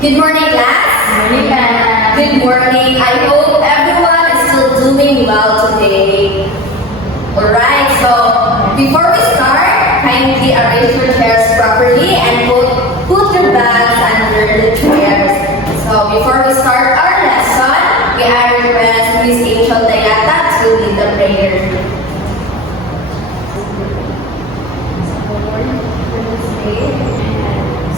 Good morning, class. Morning, class. Good morning. I hope everyone is still doing well today. Alright, so before we start, kindly arrange your chairs properly and put your bags under the chairs. So before we start our lesson, we are request Miss Angel Dayata to lead the prayer.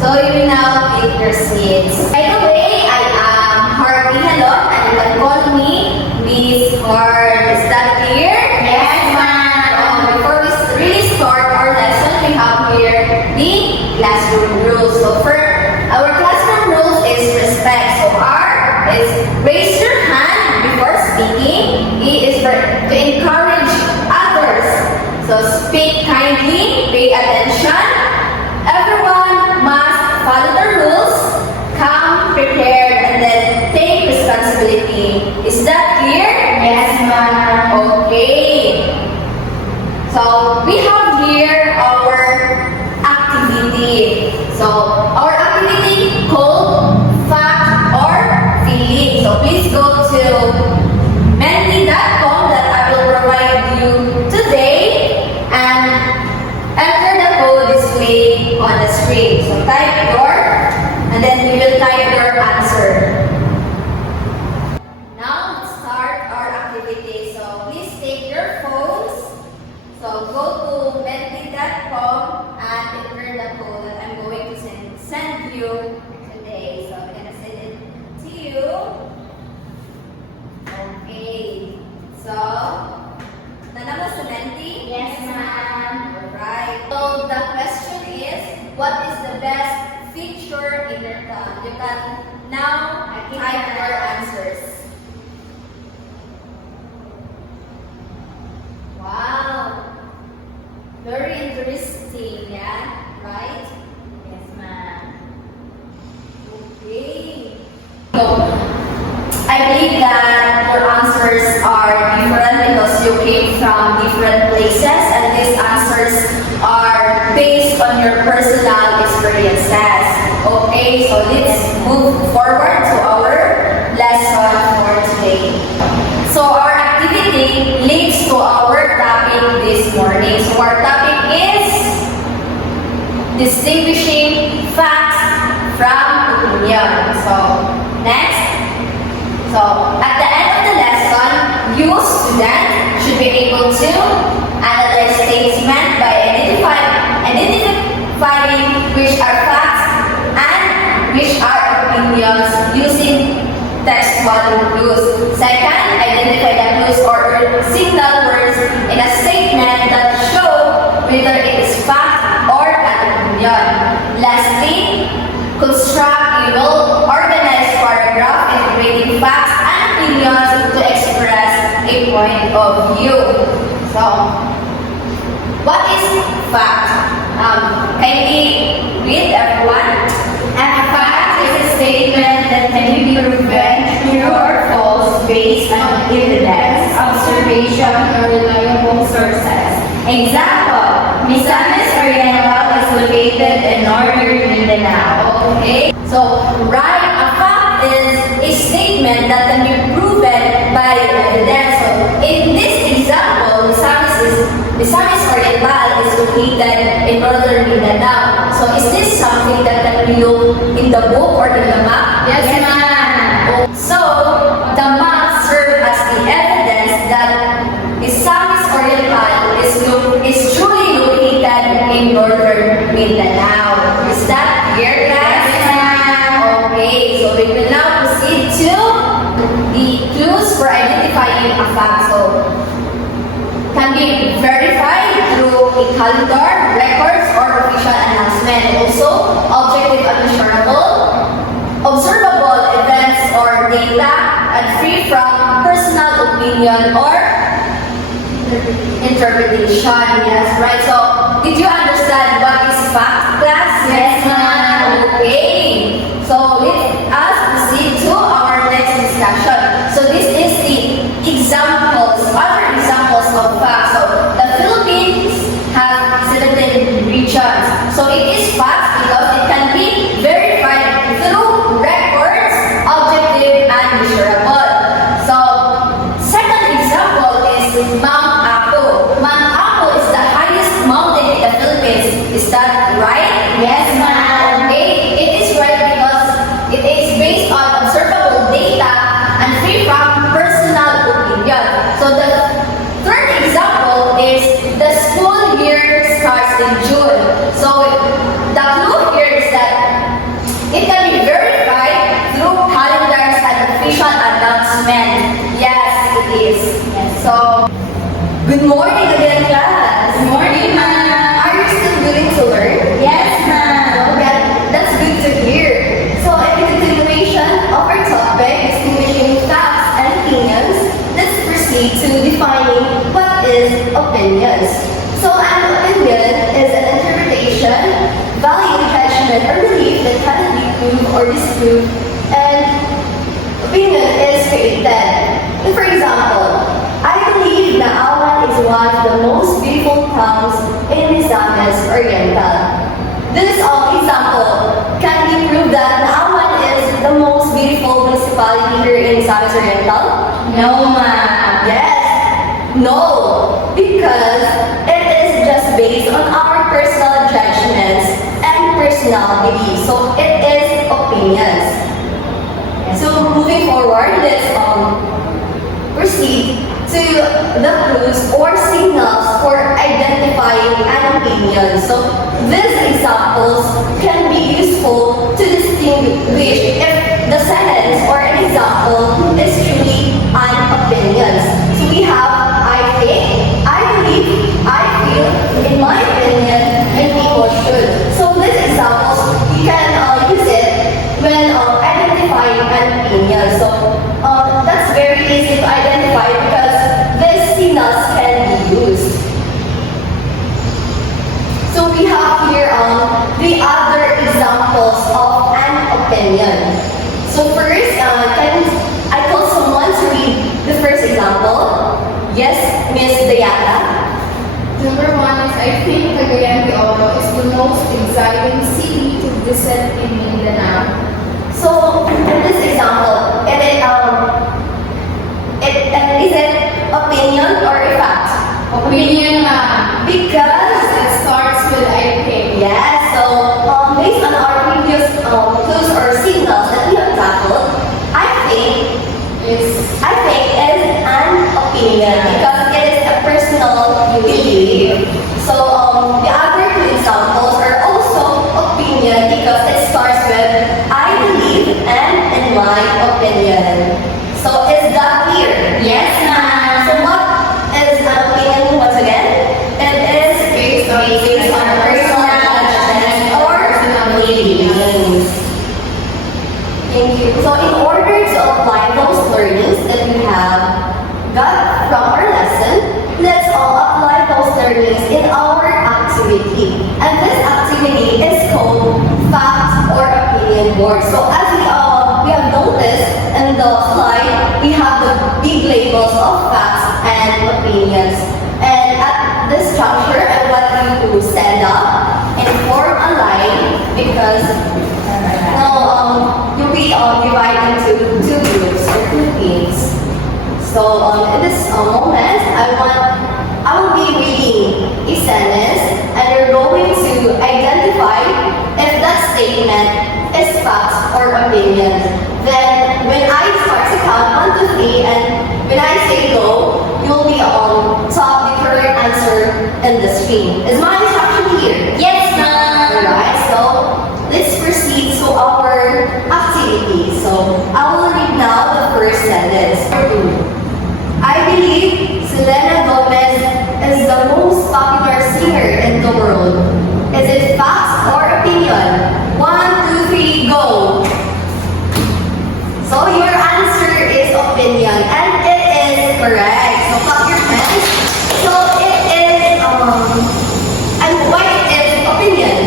So you will now take your seats. By the way, I am Harvey Halot and you can call me Miss Hard. Is that clear? Yes, ma'am. Before we really start our lesson, we have here the classroom rules. So for our classroom rules is respect. So R is raise your hand before speaking. E is to encourage others. So speak kindly, pay attention. Everyone must follow the rules, come prepared, and then take responsibility. Is that clear? Yes, ma'am. Okay. So we have here our activity. So our activity called fact or feeling. So please go to menti.com that I will provide you today and enter the code displayed on the screen. So type your, and then we will type your answer. Now let's start our activity. So please take your phones. So go to menti.com and enter the code that I'm going to send you today. So I'm gonna send it to you. Okay. So, nanamo sa menti? Yes, ma'am. Alright. So the question is, what is the best feature in your tongue? You can now type your answers. Wow. Very interesting, yeah? Right? Yes, ma'am. Okay. So, I believe that your answers are different because you came from different places and these answers are based on your personal experiences. Okay, so let's move forward to our lesson for today. So our activity leads to our topic this morning. So our topic is distinguishing facts from opinion. So next. So, at the end of the lesson, you students should be able to analyze statements by identifying which are facts and which are opinions using textual clues. Second, identify the clues or signal words in a statement that show whether it is fact or an opinion. Lastly, construct a well-organized paragraph integrating facts and opinions to express a point of view. So, what is fact? Kindly read, everyone. A fact is a statement that can be proven true or false based on evidence, observation, or reliable sources. Example, Misamis Oriental is located in northern Mindanao. Okay. So, right, a fact is a statement that can be proven by evidence. So, in this example, Misamis Oriental is located in northern Mindanao. So, is this something that can be looked in the book or in the map? Yes, ma'am. So, the map serves as the evidence that Misamis Oriental is truly located in northern Mindanao. Is that clear, class? Yes, ma'am. Okay, so we will now proceed to the clues for identifying a fact. So, can be verified through a calendar, records, or official announcement. Also, objective and measurable, observable events or data, and free from personal opinion or interpretation. Yes, right. So, did you understand what is fact, class? Yes, ma'am. Okay. So, let us proceed to our next discussion. So, this is the other examples of facts. So, the Philippines have 17 regions. So, it is fact because it can be verified through records in Savage Oriental? No, ma'am. Yes. No. Because it is just based on our personal judgments and personal beliefs. So it is opinions. So moving forward, let's proceed to the clues or signals for identifying an opinion. So these examples can be useful to distinguish if the sentence or an example is truly an opinion. So we have I think, I believe, I feel, in my opinion, and people should. So these examples, you can use it when identifying an opinion. So that's very easy to identify because these signals can be used. So we have here the other examples of an opinion. So first, can I call someone to read the first example? Yes, Miss Dayana. Number 1 is I think Cagayan de Oro is the most exciting city to visit in Mindanao. So in this example, is it opinion or a fact? Opinion, ma'am. Because It starts with I think. yes, so based on our previous clues or signals that we have tackled, I think is an opinion because it is a personal belief. So the other two examples are also opinion because it starts with I believe and in my opinion. So is that clear? Yes, ma'am. So what is an opinion once again? It is Based on personal judgment or beliefs. Thank you. So in order to apply those learnings that we have got from our lesson, let's all apply those learnings in our activity. And this activity is called fact or opinion board. So as we have noticed in the slide, we have the big labels of facts and opinions. And at this juncture, I want you to stand up and form a line because now you'll be divided into two groups or two teams. So in this moment, I will be reading a sentence and you're going to identify if that statement is fact or opinion. Then when I start to count 1 to 3 and when I say go, you'll be top the correct answer in the screen. Is my instruction clear? Yes, ma'am. Alright, so let's proceed to our activity. So I will read now the first sentence. I believe Selena Gomez is the most popular singer in the world. Is it fact or opinion? 1, 2, 3, go! So your answer is opinion and it is correct. So clap your hands. So it is and why it is opinion?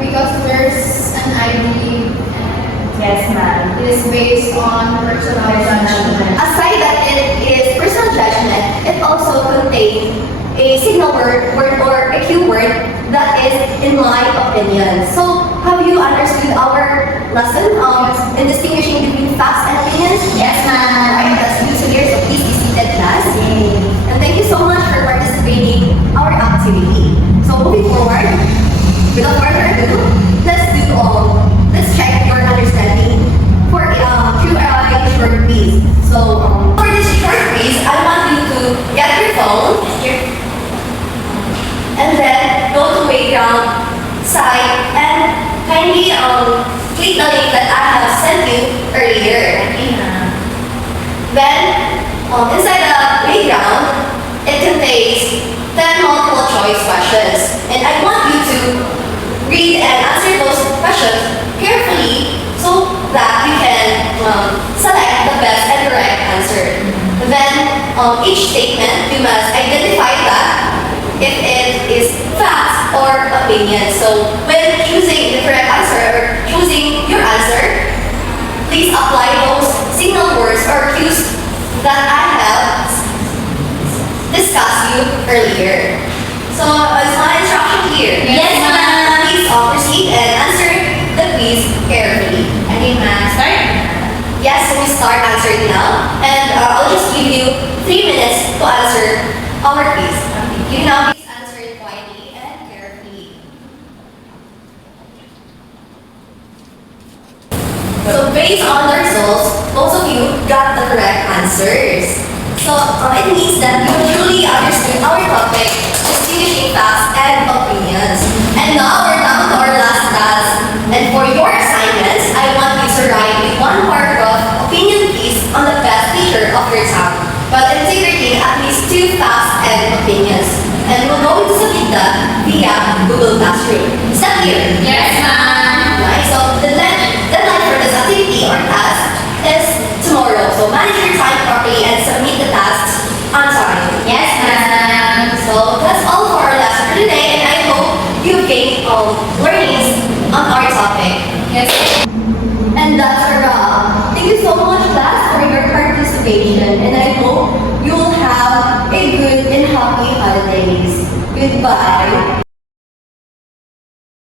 Because there's an I believe and Yes, ma'am. it is based on personal judgment. Aside that it is personal judgment, it also contains a signal word or a keyword that is in my opinion. So have you understood our lesson in distinguishing between facts and opinions? Yes, ma'am. Alright, that's good to hear. So please be seated, class. And thank you so much for participating in our activity. So moving forward, without further ado, let's check your understanding through a short quiz. So for this short quiz, I want you to get your phone and then go to Playground site and kindly click the link that I have sent you earlier. Then inside the playground, it contains 10 multiple choice questions, and I want you to read and answer those questions carefully so that you can select the best and correct answer. Then each statement, you must identify that if it is fact or opinion. So when choosing the correct answer or choosing your answer, please apply those signal words or cues that I have discussed you earlier. So is my instruction clear? Yes, ma'am. Please proceed and answer the quiz carefully. Okay, ma'am. Start. Yes, we start answering now. And I'll just give you 3 minutes to answer our quiz. You now please answer it quietly and carefully. So based on the results, most of you got the correct answers. So it means that you truly understood our topic, distinguishing facts and opinions. And now we're down to our last task. And for your assignments, I want you to write a one-paragraph opinion piece on the best teacher of your town, while integrating at least 2 facts and opinions. And we're going to submit that via Google Classroom. Is that clear? Yes, ma'am. Right, so the deadline for this activity or task is tomorrow. So manage your time properly and submit the tasks on time. Yes, ma'am. So that's all for our lesson for today, and I hope you gained learnings on our topic. Yes. And that's a wrap. Thank you so much, class, for your participation, and I hope you will have a good and happy holidays. Goodbye.